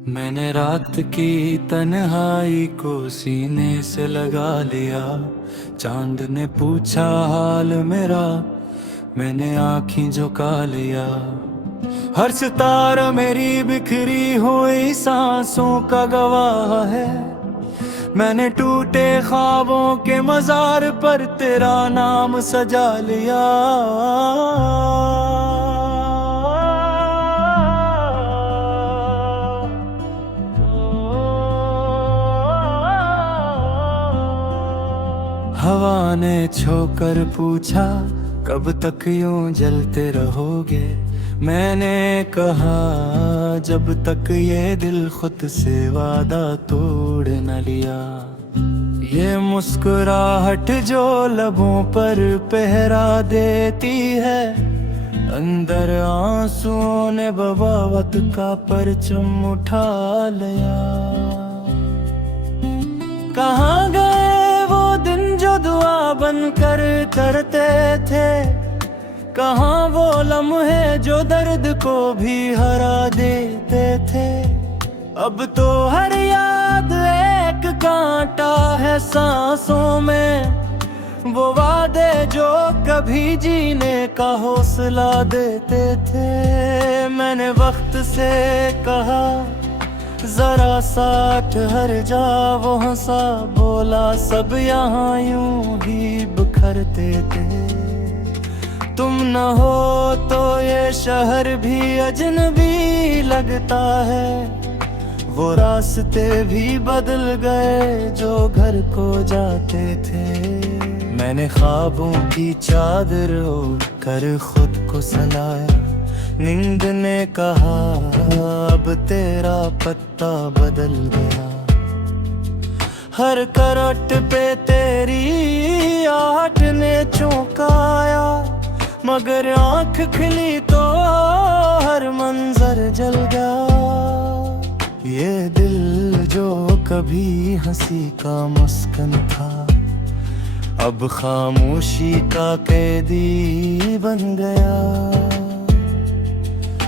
मैंने रात की तन्हाई को सीने से लगा लिया। चांद ने पूछा हाल मेरा, मैंने आँखें झुका लिया। हर सितारा मेरी बिखरी हुई सांसों का गवाह है। मैंने टूटे ख्वाबों के मजार पर तेरा नाम सजा लिया। हवा ने छोकर पूछा, कब तक यूं जलते रहोगे। मैंने कहा, जब तक ये दिल खुद से वादा तोड़ न लिया। ये मुस्कुराहट जो लबों पर पहरा देती है, अंदर आंसुओं ने बगावत का परचम उठा लिया। कहाँ गए वो दिन जो दुआ बनकर करते थे। कहाँ वो लम्हे जो दर्द को भी हरा देते थे। अब तो हर याद एक कांटा है सांसों में। वो वादे जो कभी जीने का हौसला देते थे। मैंने वक्त से कहा, जरा साथ हर जा, वो हंसा बोला, सब यहाँ यूं ही बिखरते थे। तुम न हो तो ये शहर भी अजनबी लगता है। वो रास्ते भी बदल गए जो घर को जाते थे। मैंने ख्वाबों की चादर ओढ़ कर खुद को सलाया। नींद ने कहा, अब तेरा पत्ता बदल गया। हर करवट पे तेरी आहट ने चौंकाया। मगर आँख खुली तो हर मंजर जल गया। ये दिल जो कभी हंसी का मस्कन था, अब खामोशी का कैदी बन गया।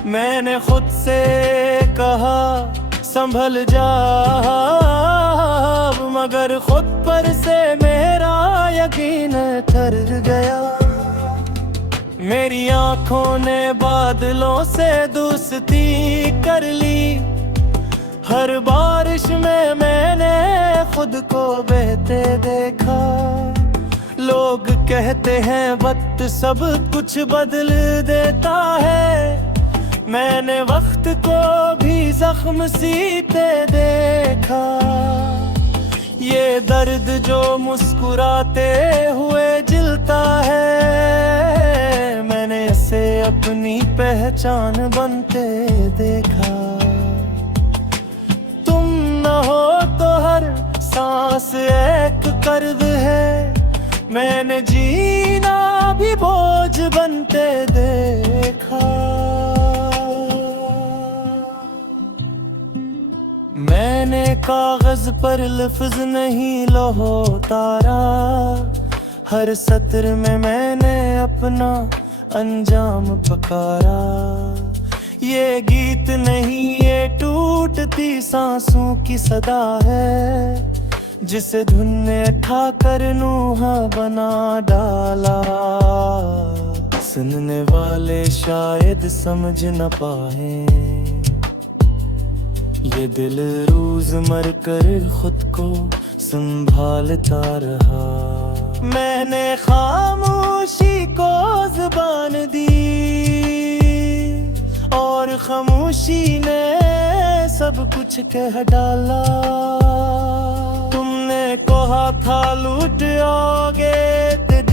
मैंने खुद से कहा, संभल जा, मगर खुद पर से मेरा यकीन ठहर गया। मेरी आंखों ने बादलों से दोस्ती कर ली। हर बारिश में मैंने खुद को बहते देखा। लोग कहते हैं वक्त सब कुछ बदल देता है। मैंने वक्त को भी जख्म सीते देखा। ये दर्द जो मुस्कुराते हुए जिलता है, मैंने इसे अपनी पहचान बनते देखा। तुम न हो तो हर सांस एक कर्ज है। मैंने जीना भी बोझ बनते देखा। मैंने कागज पर लफ्ज नहीं लौह तारा। हर सत्र में मैंने अपना अंजाम पकारा। ये गीत नहीं, ये टूटती सांसों की सदा है, जिसे धुन ने ठाकर नूहा बना डाला। सुनने वाले शायद समझ न पाए। ये दिल रोज मर कर खुद को संभालता रहा। मैंने खामोशी को जुबान दी और खामोशी ने सब कुछ कह डाला। तुमने कहा था लूट आओगे दिन।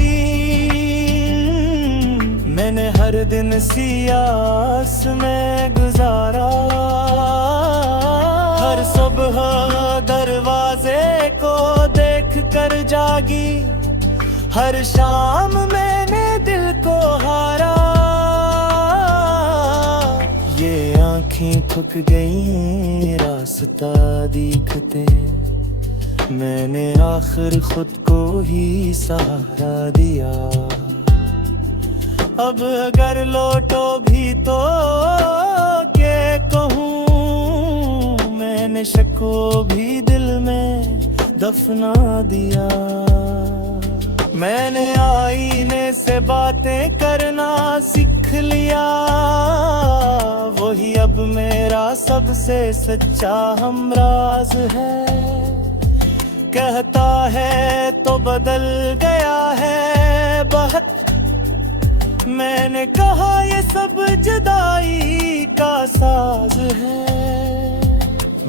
मैंने हर दिन सियास में गुजारा। हर सुबह दरवाजे को देख कर जागी। हर शाम मैंने दिल को हारा। ये आँखें थक गई रास्ता दिखते। मैंने आखिर खुद को ही सहारा दिया। अब अगर लौटो भी तो क्या कहूँ मैंने शक को भी दिल में दफना दिया। मैंने आईने से बातें करना सीख लिया, वही अब मेरा सबसे सच्चा हमराज है। कहता है तो बदल गया है बहुत, मैंने कहा ये सब जुदाई का साज है।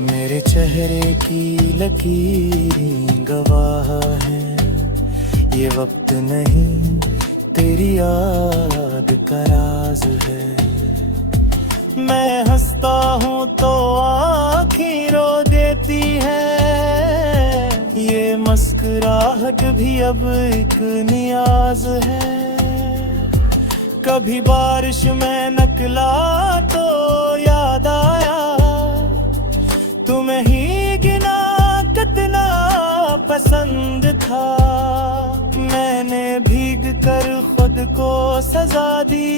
मेरे चेहरे की लकीरें गवाह है, ये वक्त नहीं तेरी याद का राज है। मैं हंसता हूँ तो आँखें रो देती है, ये मुस्कुराहट भी अब एक नियाज है। कभी बारिश में नकला तो याद आया, तुम्हें ही गिना कितना पसंद था। मैंने भीग कर खुद को सजा दी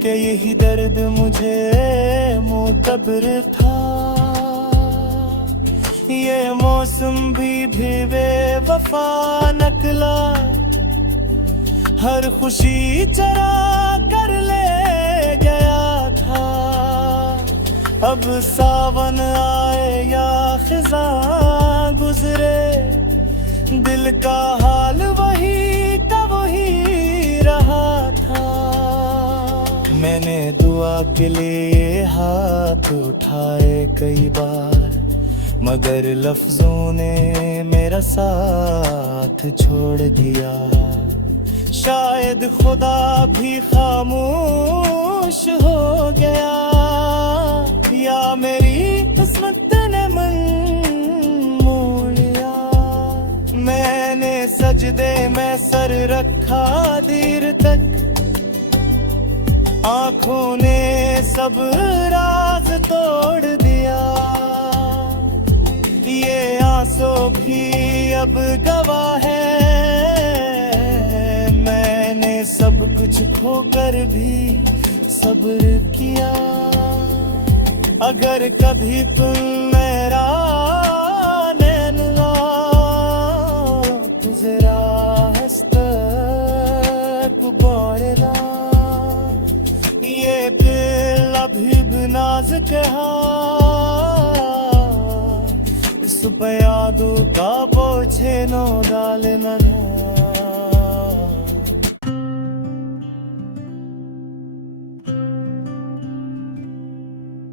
कि यही दर्द मुझे मुतबर था। ये मौसम भी बेवफा निकला, हर खुशी चरा कर ले गया था। अब सावन आए या खिज़ां गुजरे, दिल का हाल वही का वही रहा था। मैंने दुआ के लिए हाथ उठाए कई बार, मगर लफ्जों ने मेरा साथ छोड़ दिया। शायद खुदा भी खामोश हो गया, या मेरी किस्मत ने मन मोड़ लिया। मैंने सजदे में सर रखा देर तक, आंखों ने सब राज तोड़ दिया। ये आंसू भी अब गवाह है, मैंने सब कुछ खोकर भी सब्र किया। अगर कभी तुम मेरा नैन लो तो जरा हंसतक बोलना, ये दिल अभी भी नाज़ुक है, इस पे यादों का पोछे नो डालना।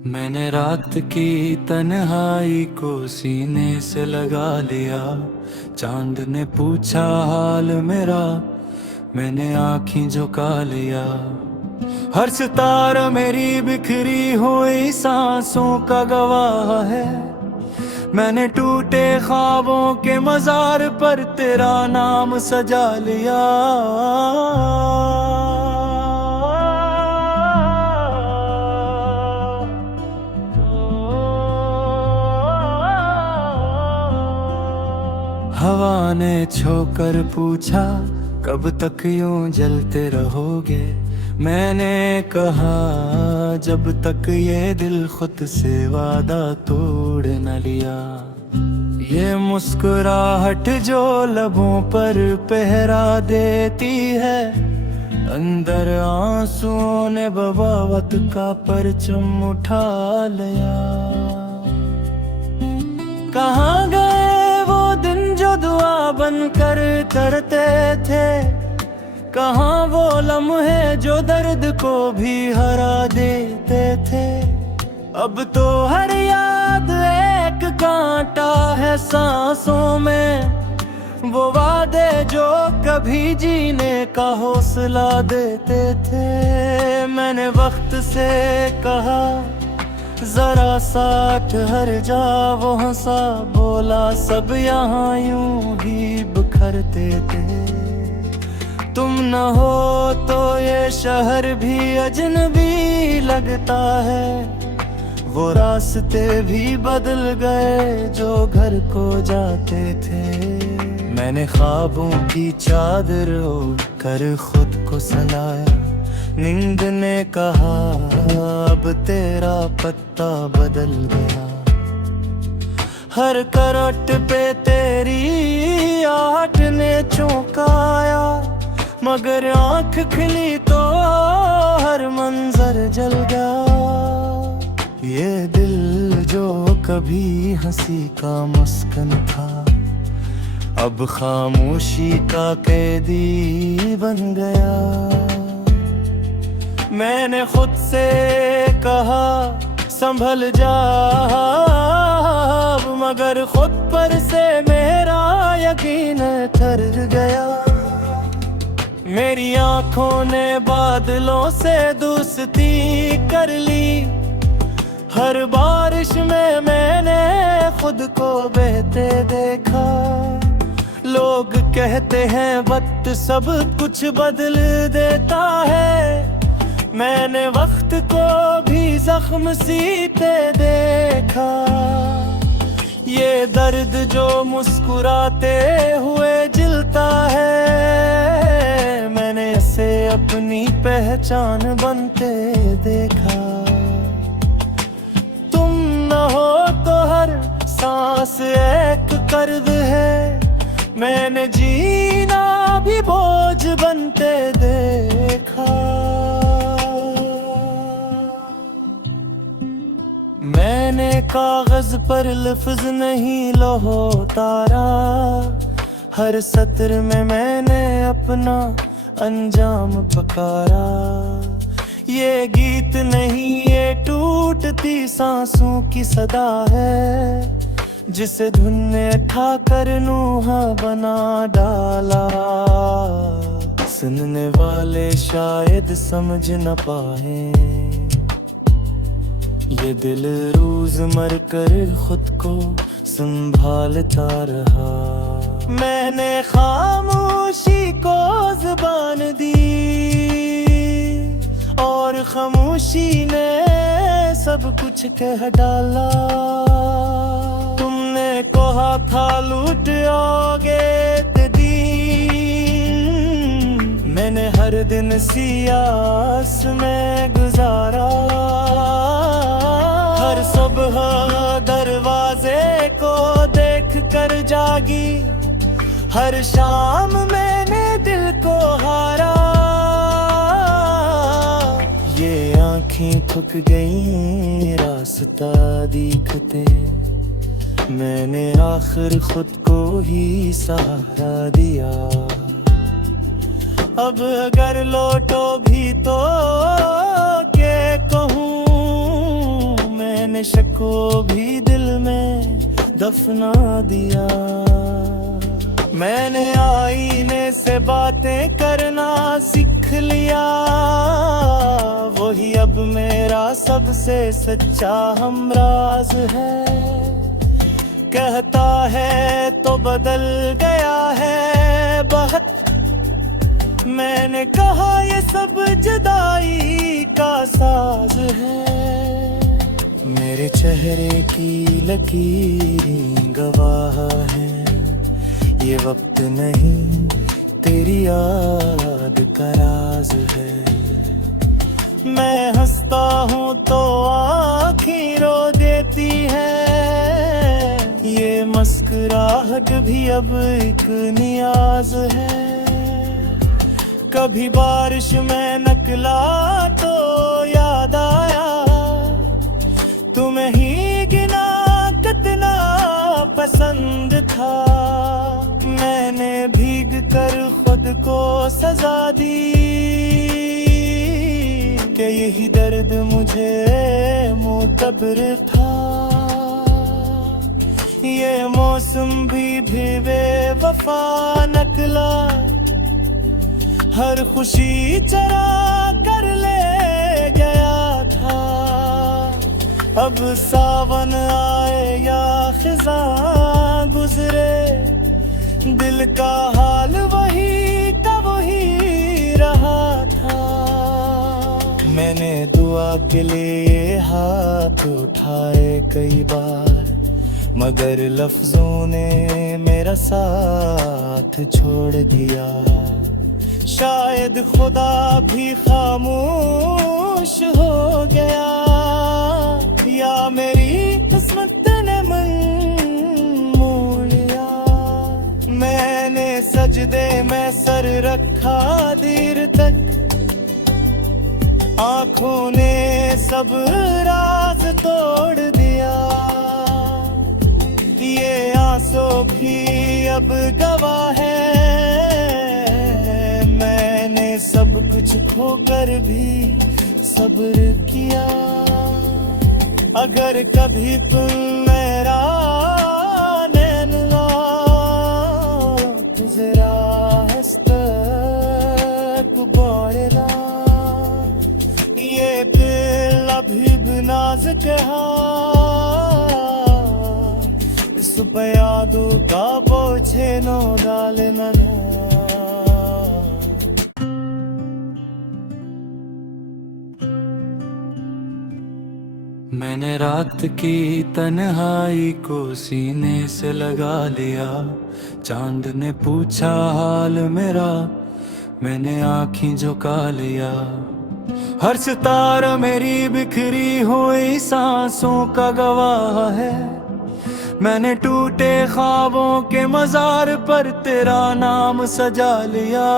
मैंने रात की तन्हाई को सीने से लगा लिया, चांद ने पूछा हाल मेरा, मैंने आँखें झुका लिया। हर सितारा मेरी बिखरी हुई सांसों का गवाह है, मैंने टूटे ख्वाबों के मजार पर तेरा नाम सजा लिया। हवा ने छोकर पूछा कब तक यूं जलते रहोगे, मैंने कहा जब तक ये दिल खुद से वादा तोड़ न लिया। ये मुस्कुराहट जो लबों पर पहरा देती है, अंदर आंसुओं ने बगावत का परचम उठा लिया। कहाँ गए वो दिन जो दुआ बनकर करते थे, कहाँ वो लम्हे जो दर्द को भी हरा देते थे। अब तो हर याद एक कांटा है सांसों में, वो वादे जो कभी जीने का हौसला देते थे। मैंने वक्त से कहा जरा साथ हर जा, वो हंसा बोला सब यहाँ यूं ही बिखरते थे। तुम न हो तो ये शहर भी अजनबी लगता है, वो रास्ते भी बदल गए जो घर को जाते थे। मैंने ख्वाबों की चादर ओढ़ कर खुद को सलाया, नींद ने कहा अब तेरा पत्ता बदल गया। हर करवट पे तेरी आहट ने चौंकाया, मगर आंख खुली तो हर मंजर जल गया। ये दिल जो कभी हंसी का मस्कन था, अब खामोशी का कैदी बन गया। मैंने खुद से कहा संभल जा, मगर खुद पर से मेरा यकीन ठहर गया। मेरी आंखों ने बादलों से दोस्ती कर ली, हर बारिश में मैंने खुद को बहते देखा। लोग कहते हैं वक्त सब कुछ बदल देता है, मैंने वक्त को भी जख्म सीते देखा। ये दर्द जो मुस्कुराते हुए जिलता है, मैंने इसे अपनी पहचान बनते देखा। तुम न हो तो हर सांस एक कर्ज है, मैंने जीना भी बोझ बनते देखा। मैंने कागज पर लफ्ज नहीं लौह तारा, हर सत्र में मैंने अपना अंजाम पकारा। ये गीत नहीं ये टूटती सांसों की सदा है, जिसे धुन ने ठाकर नूहा बना डाला। सुनने वाले शायद समझ न पाए, ये दिल रोज मर कर खुद को संभालता रहा। मैंने खामोशी को जुबान दी और खामोशी ने सब कुछ कह डाला। तुमने कहा था लूट आओगे दिन, मैंने हर दिन सियास में गुजारा। हर सुबह दरवाजे को देख कर जागी, हर शाम मैंने दिल को हारा। ये आँखें थक गईं रास्ता दिखते, मैंने आखिर खुद को ही सहारा दिया। अब अगर लौटो भी तो क्या कहूँ, मैंने शक को भी दिल में दफना दिया। मैंने आईने से बातें करना सीख लिया, वही अब मेरा सबसे सच्चा हमराज है। कहता है तो बदल गया है बहुत, मैंने कहा ये सब जुदाई का साज है। मेरे चेहरे की लकीरें गवाह है, ये वक्त नहीं तेरी याद का राज है। मैं हंसता हूँ तो आँखें रो देती है, ये मुस्कुराहट भी अब एक नियाज है। कभी बारिश में निकला तो याद आया, तुम्हें ही गिना कितना पसंद था। मैंने भीग कर खुद को सजा दी कि यही दर्द मुझे मुतबर था। ये मौसम भी बेवफा निकला, हर खुशी चरा कर ले गया था। अब सावन आए या खिज़ां गुजरे, दिल का हाल वही का वही रहा था। मैंने दुआ के लिए हाथ उठाए कई बार, मगर लफ्जों ने मेरा साथ छोड़ दिया। शायद खुदा भी खामोश हो गया, या मेरी किस्मत ने मन मोड़ लिया। मैंने सजदे में सर रखा देर तक, आंखों ने सब राज तोड़ दिया। ये आंसू भी अब गवाह है, मैंने सब कुछ खोकर भी सब्र किया। अगर कभी तुम मेरा नैन लो तो जरा हस्तक बोलेला। ये दिल अभी भी नाजुक है, इस पे यादों का बोझे नो डालना ना। मैंने रात की तन्हाई को सीने से लगा लिया, चांद ने पूछा हाल मेरा, मैंने आँखें झुका लिया। हर सितारा मेरी बिखरी हुई सांसों का गवाह है, मैंने टूटे ख्वाबों के मजार पर तेरा नाम सजा लिया।